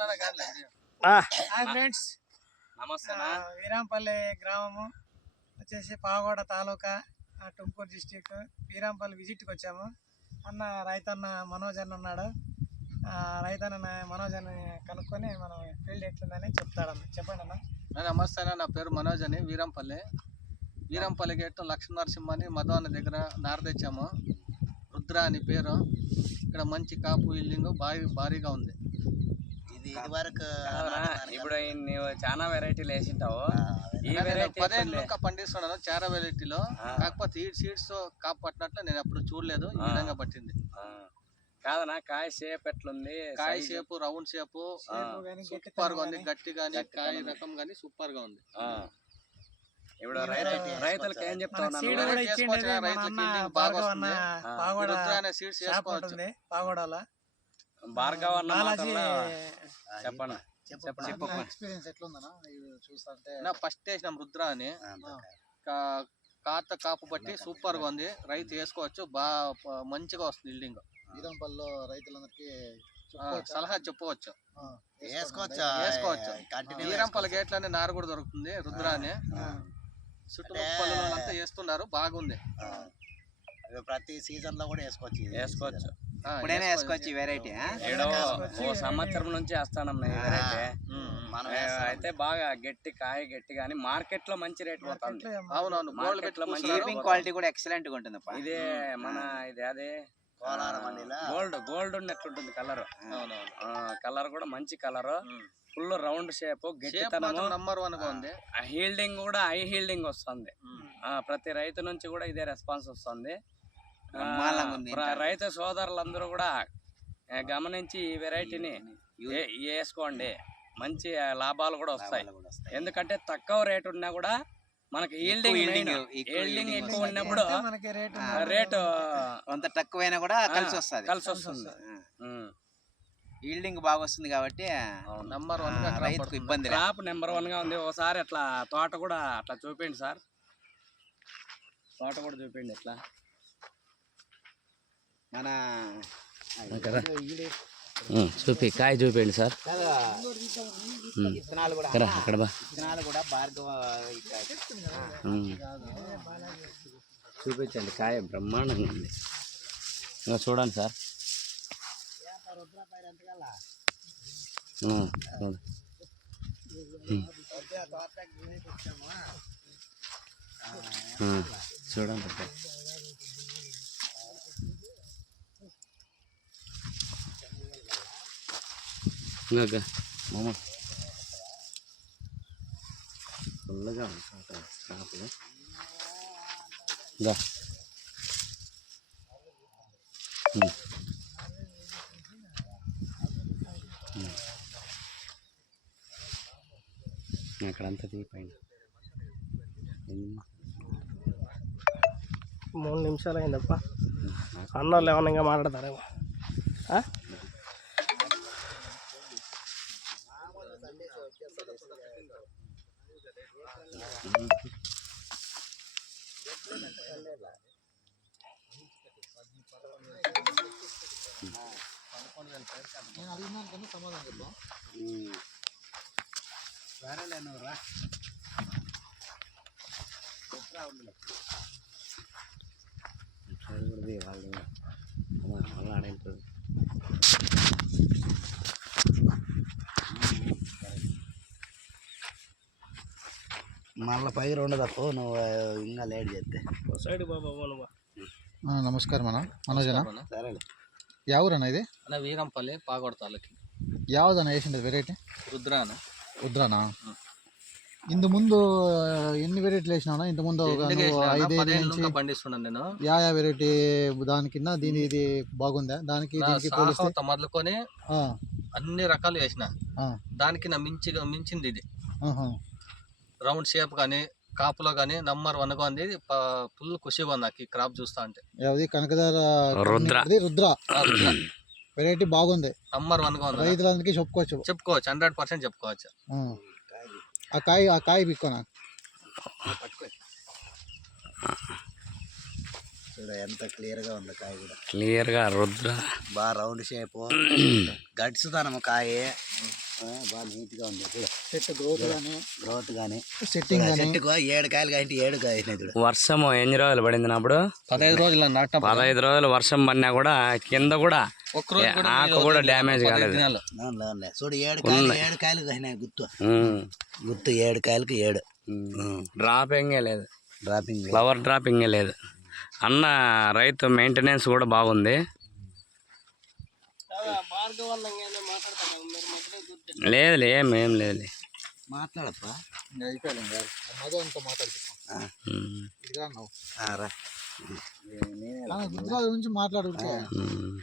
Hi friends, నమస్తే. వీరాంపల్లి గ్రామము వచ్చేసి పావగూడ తాలూకా, టుమ్కూరు డిస్టిక్. వీరాంపల్లి విజిట్కి వచ్చాము. అన్న రైతన్న మనోజ్ అన్న ఉన్నాడు. రైతన్న మనోజ్ అని కనుక్కొని మనం ఫీల్డ్ ఎట్లుందని చెప్తాడన్న. చెప్పండి అన్న. నమస్తే అన్న, నా పేరు మనోజ్ అని. వీరంపల్లి గేట్ లక్ష్మీ నరసింహ అని మధువన్న దగ్గర నార తెచ్చాము. రుద్ర అని పేరు. ఇక్కడ మంచి కాపు ఇల్లింగ్ భారీగా ఉంది. ఇప్పుడు నువ్వు చాలా వెరైటీలు వేసింటావు. ఈ వెరైటీ 10 ఏళ్ళు పండిస్తున్నాను చాలా వెరైటీలో. కాకపోతే ఈ సీడ్స్ కాపు పట్టినట్లు నేను ఎప్పుడు చూడలేదు. ఈ విధంగా పట్టింది. కాదనా, కాయ షేప్ ఎట్లుంది? కాయ షేపు రౌండ్ షేపు సూపర్ గా ఉంది. గట్టి గానీ కాయ రకం గానీ సూపర్ గా ఉంది. ఇప్పుడు రైతులకు ఏం చెప్తాను, భార్గవ చెప్పండి. ఫస్ట్ వేసినాం రుద్ర అని. కాత కాపు బట్టి సూపర్ గా ఉంది. రైతు వేసుకోవచ్చు, బాగా మంచిగా వస్తుంది ఇల్లింగ్. వీరంపల్లిలో రైతులందరికీ సలహా చెప్పవచ్చు. వేసుకోవచ్చు. వీరంపల్లి గేట్లనే నారు కూడా దొరుకుతుంది. రుద్ర అని చుట్టుపక్కల అంతా వేస్తున్నారు. బాగుంది. ప్రతి సీజన్ లో కూడా వేసుకోవచ్చు. ఇప్పుడైనా వేసుకోవచ్చు. వెరైటీ ఓ సంవత్సరం నుంచి వేస్తానమ్మా ఈ వెరైటీ. అయితే బాగా గట్టి కాయ గట్టి గానీ మార్కెట్ లో మంచి రేట్ పోతుంది. అవునవును, మార్కెట్ లో మంచి క్వాలిటీ కూడా ఎక్సలెంట్ గా ఉంటుంది. ఇదే మన ఇది అదే గోల్డ్ ఉన్నట్లుంటుంది కలర్. కలర్ కూడా మంచి కలర్, ఫుల్ రౌండ్ షేప్, గట్టితనము నంబర్ 1 గా ఉంది. హీల్డింగ్ కూడా హై హీల్డింగ్ వస్తుంది. ప్రతి రైతు నుంచి కూడా ఇదే రెస్పాన్స్ వస్తుంది. రైతు సోదరులందరూ కూడా గమనించి ఈ వెరైటీని వేసుకోండి. మంచి లాభాలు కూడా వస్తాయి. ఎందుకంటే తక్కువ రేటు ఉన్నా కూడా మనకి హీల్డింగ్ ఎక్కువ ఉన్నప్పుడు రేటు కొంత తక్కువైనా కూడా కలిసి వస్తుంది. హీల్డింగ్ బాగా వస్తుంది కాబట్టి నంబర్ 1 గా రైతుకు ఇబ్బంది. క్రాప్ నెంబర్ 1 గా ఉంది. ఒకసారి అట్లా తోట కూడా అట్లా చూపించండి సార్. తోట కూడా చూపించండి ఎట్లా మన చూపి కాయ చూపించండి సార్. అక్కడ కూడా భార్గవ చూపించండి. కాయ బ్రహ్మాండంగా ఉంది. ఇంకా చూడండి సార్. చూడండి మామ ఫుల్గా అక్కడంతా పైన 3 నిమిషాలు అయిందప్ప. అన్నోళ్ళు ఏమన్నా ఇంకా మాట్లాడతారేమో. సమాధానం చెప్తాం. మళ్ళీ పై రెండు తప్పు నువ్వు ఇంకా లేట్ చేస్తే సైడ్ బాబా. నమస్కారం అన్న, మనోజనా. ಯಾವ ಊರಣ್ಣ ఇది? వీరంపల్లి పాగోడ తాలూకి. ಯಾವ್ದಣ್ಣ వేసింది వెరైటీ? రుద్రానా. ఇంత ముందు ఎన్ని వెరైటీలు వేసినా? ఇంత ముందు 5 నుంచి పండిస్తున్నాను నేను. యా వెరైటీ దాని కింద ఇది బాగుందా? దానికి మొదలుకొని అన్ని రకాలు వేసిన. దానికి నా మించింది ఇది. రౌండ్ షేప్ కానీ కాపులో కానీ నంబర్ 1 గా ఉంది. ఫుల్ ఖుషిగా ఉంది నాకు ఈ క్రాప్ చూస్తా అంటే. కనకదార రుద్ర వెరైటీ బాగుంది. నంబర్ 1 గా ఉంది. రైతులందరికీ చెప్పుకోవచ్చు 100% చెప్పుకోవచ్చు. ఆ కాయ పిక్కోనా చూడ ఎంత క్లియర్ గా ఉంది. కాయ కూడా క్లియర్ గా రుద్ర బాగా రౌండ్ షేప్, గడ్స్ తనము కాయ బాగా నీట్గా ఉంది చూడు. చెట్టు గ్రోత్ కానీ గ్రోత్ కానీ సెట్టింగ్ కానీ చెట్టుకు 7 కాయలు కాయంటే 7 కాయలు చూడు. వర్షం ఎన్ని రోజులు పడింది అప్పుడు? 15 రోజులు నాట 15 రోజులు వర్షం పడినా కూడా కింద కూడా ఒక్కరోజు కూడా ఆకు కూడా డ్యామేజ్ కాలేదు. అవునులే. చూడు 7 కాయలు కాయినాయి గుత్తు. ఉమ్. గుత్తు 7 కాయలకి 7 డ్రాపింగే లేదు, డ్రాపింగ్. ఫ్లవర్ డ్రాపింగే లేదు. అన్న రైతు మెయింటెనెన్స్ కూడా బాగుంది. లేదు ఏం లేదు. మాట్లాడప్పా. అయిపోయాలి మగంతో మాట్లాడుతున్నాం. ఉమ్. ఇదిగా నువ్వు రా. గుజరాత్ నుంచి మాట్లాడుకో. ఉమ్.